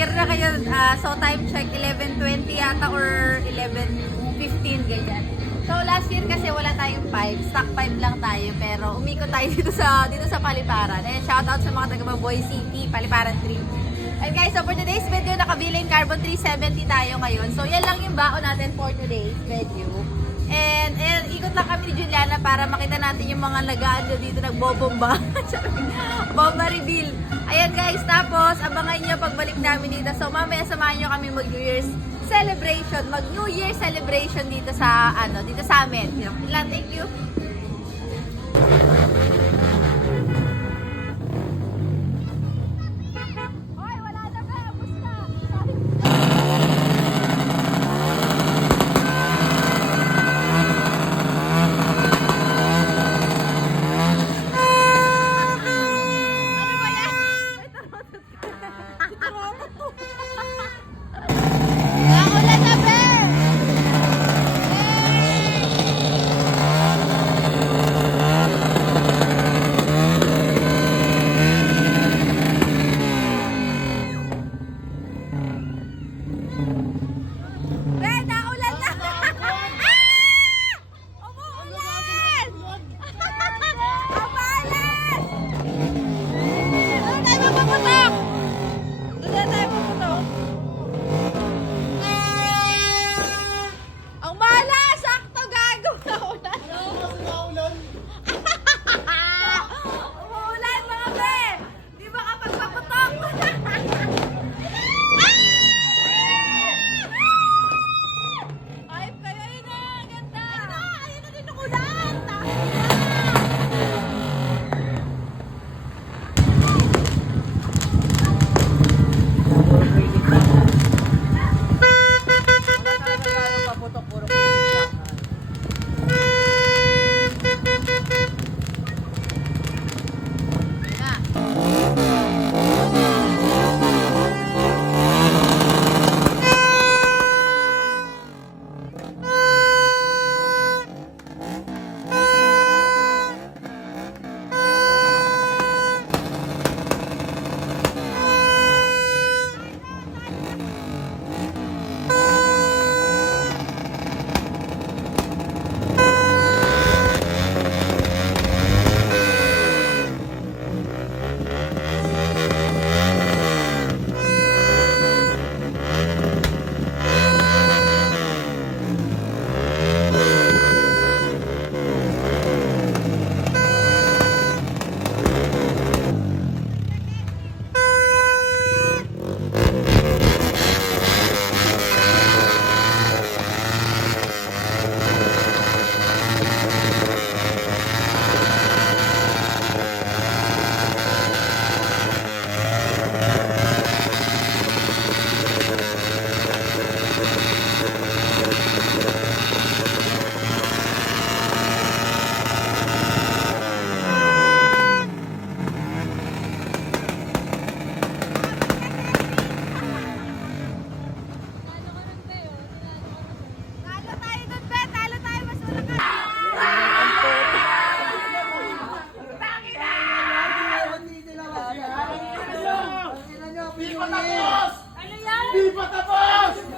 year na kayo. So time check 11:20 yata or 11:15 ganyan. So last year kasi wala tayong 5, stock 5 lang tayo, pero umikot tayo dito sa Paliparan. And shout out sa mga taga Mabuhay City, Paliparan 3. And guys, so for today's video, nakabiling carbon 370 tayo ngayon. So yan lang yung baon natin for today's video. And ikot lang kami ni Juliana para makita natin yung mga nag-aano dito, nagbobomba. Bomba reveal. Ayan guys, tapos abangan nyo pagbalik namin dito. So mamaya samahan nyo kami mag-New Year's celebration, mag-New Year celebration dito sa amin. Thank you.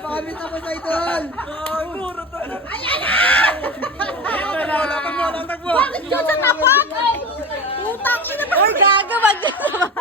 Kami tapos idol! Ayan na! Bakit yun sa tapat? Putang ina ba? Uy, gagawad dyan.